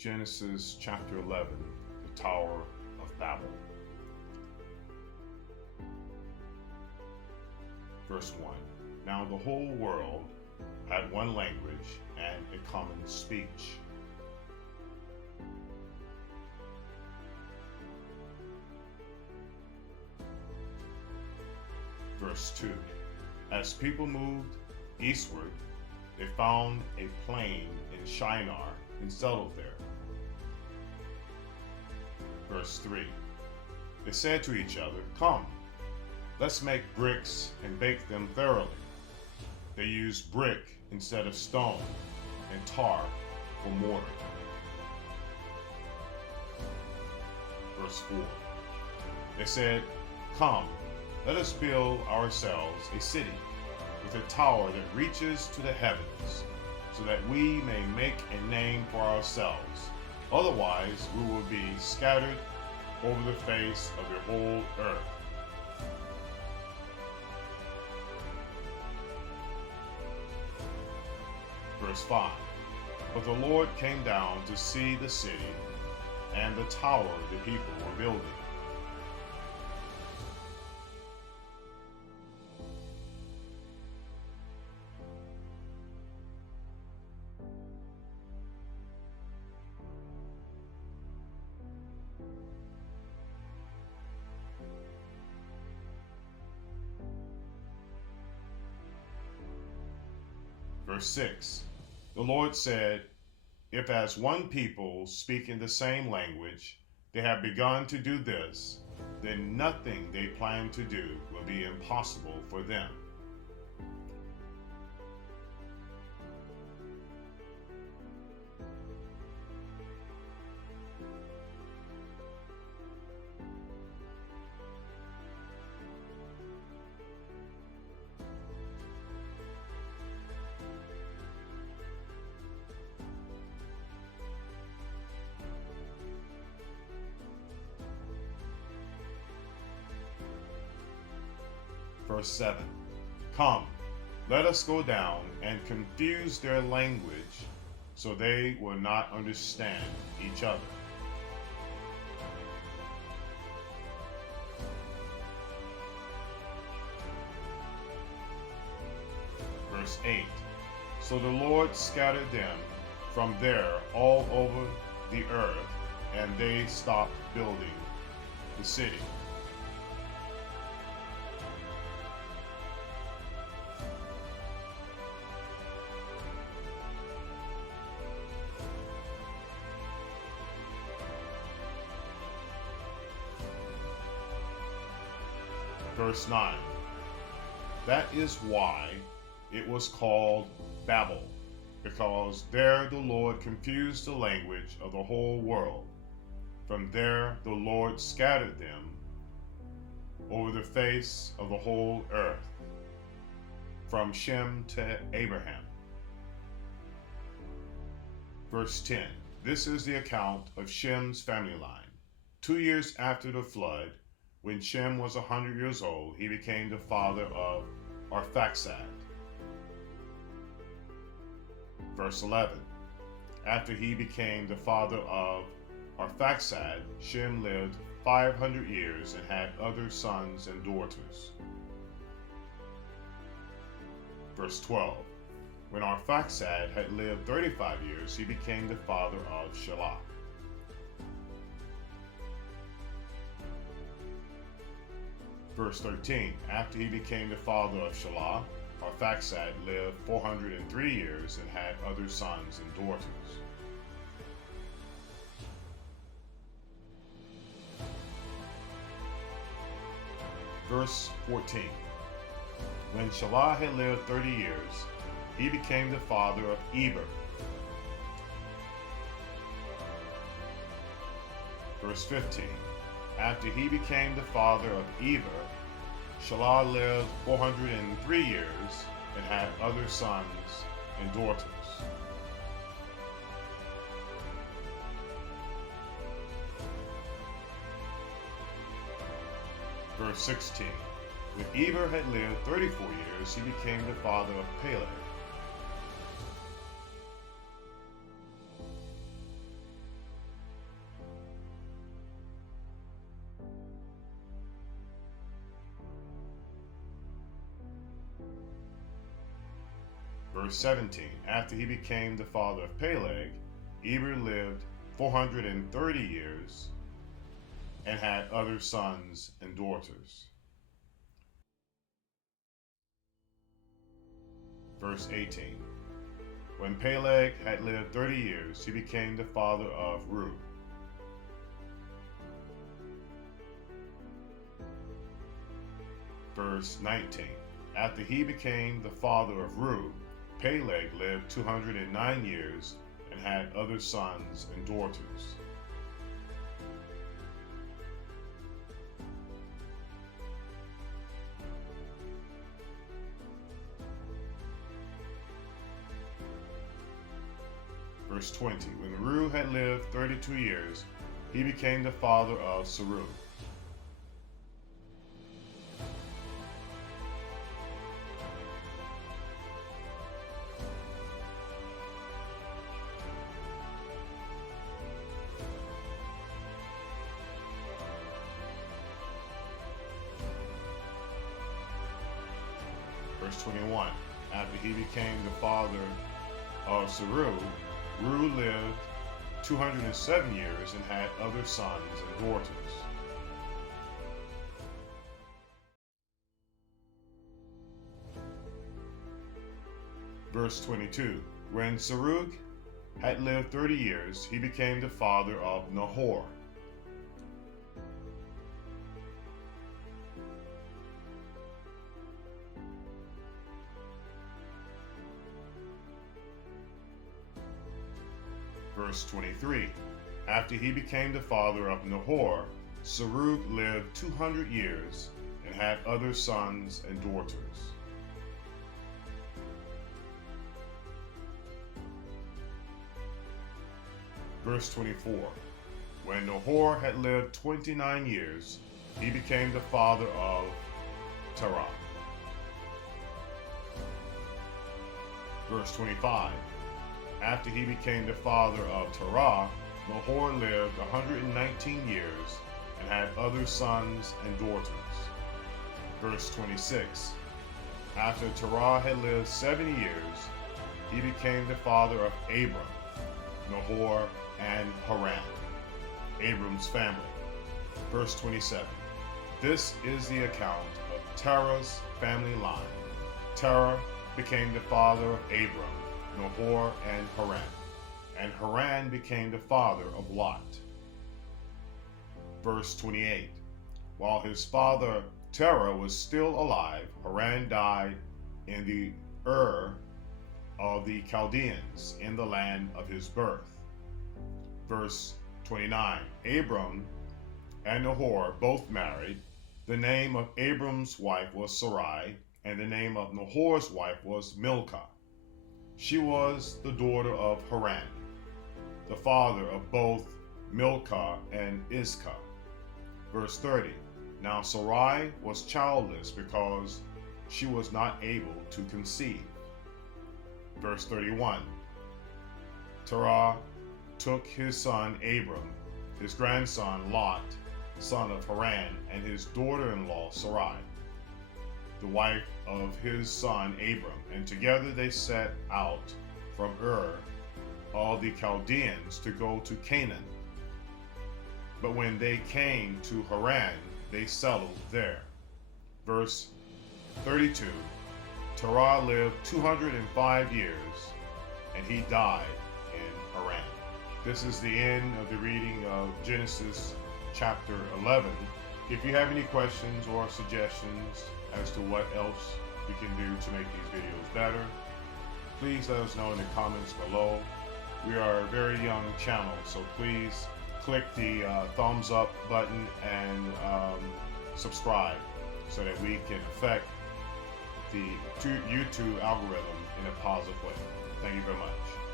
Genesis chapter 11, the Tower of Babel. Verse 1. Now the whole world had one language and a common speech. Verse 2. As people moved eastward, they found a plain in Shinar and settled there. Verse 3. They said to each other, "Come, let's make bricks and bake them thoroughly." They used brick instead of stone and tar for mortar. Verse 4. They said, "Come, let us build ourselves a city with a tower that reaches to the heavens, so that we may make a name for ourselves. Otherwise, we will be scattered over the face of the whole earth." Verse 5. But the Lord came down to see the city and the tower the people were building. Verse 6. The Lord said, "If as one people speaking the same language, they have begun to do this, then nothing they plan to do will be impossible for them." Verse 7. Come, let us go down and confuse their language, so they will not understand each other. Verse 8. So the Lord scattered them from there all over the earth, and they stopped building the city. Verse 9. That is why it was called Babel, because there the Lord confused the language of the whole world. From there the Lord scattered them over the face of the whole earth, from Shem to Abraham. Verse 10. This is the account of Shem's family line. 2 years after the flood, when Shem was 100 years old, he became the father of Arphaxad. Verse 11. After he became the father of Arphaxad, Shem lived 500 years and had other sons and daughters. Verse 12. When Arphaxad had lived 35 years, he became the father of Shelah. Verse 13. After he became the father of Shelah, Arphaxad lived 403 years and had other sons and daughters. Verse 14. When Shelah had lived 30 years, he became the father of Eber. Verse 15. After he became the father of Eber, Shelah lived 403 years and had other sons and daughters. Verse 16. When Eber had lived 34 years, he became the father of Peleg. Verse 17, after he became the father of Peleg, Eber lived 430 years and had other sons and daughters. Verse 18, when Peleg had lived 30 years, he became the father of Serug. Verse 19, after he became the father of Serug, Peleg lived 209 years and had other sons and daughters. Verse 20, when Serug had lived 32 years, he became the father of Serug. Verse 21, after he became the father of Serug, Serug lived 207 years and had other sons and daughters. Verse 22, when Serug had lived 30 years, he became the father of Nahor. Verse 23, after he became the father of Nahor, Serug lived 200 years and had other sons and daughters. Verse 24, when Nahor had lived 29 years, he became the father of Terah. Verse 25, after he became the father of Terah, Nahor lived 119 years and had other sons and daughters. Verse 26, after Terah had lived 70 years, he became the father of Abram, Nahor, and Haran, Abram's family. Verse 27, this is the account of Terah's family line. Terah became the father of Abram, Nahor, and Haran became the father of Lot. Verse 28, while his father Terah was still alive, Haran died in the Ur of the Chaldeans in the land of his birth. Verse 29, Abram and Nahor both married. The name of Abram's wife was Sarai, and the name of Nahor's wife was Milcah. She was the daughter of Haran, the father of both Milcah and Iscah. Verse 30, now Sarai was childless because she was not able to conceive. Verse 31, Terah took his son Abram, his grandson Lot, son of Haran, and his daughter-in-law Sarai, the wife of his son Abram, and together they set out from Ur of the Chaldeans to go to Canaan. But when they came to Haran, they settled there. Verse 32, Terah lived 205 years, and he died in Haran. This is the end of the reading of Genesis chapter 11. If you have any questions or suggestions as to what else we can do to make these videos better, please let us know in the comments below. We are a very young channel, so please click the thumbs up button and subscribe so that we can affect the YouTube algorithm in a positive way. Thank you very much.